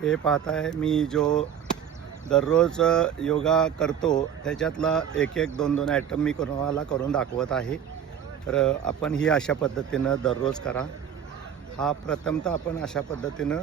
हे पाहताय मी जो दररोज योगा करतो त्याच्यातला एक एक दोन दोन आयटम मी कोणाला करून दाखवत आहे। तर आपण ही अशा पद्धतीनं दररोज करा। हा प्रथमतः आपण अशा पद्धतीनं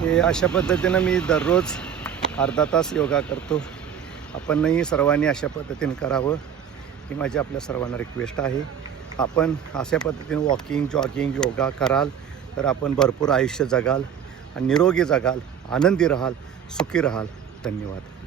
हे अशा पद्धतीनं मी दररोज अर्धा तास योगा करतो। आपणही सर्वांनी अशा पद्धतीने करावं ही माझी आपल्या सर्वांना रिक्वेस्ट आहे। आपण अशा पद्धतीने वॉकिंग जॉगिंग योगा कराल तर आपण भरपूर आयुष्य जगाल आणि निरोगी जगाल, आनंदी राहाल, सुखी राहाल। धन्यवाद।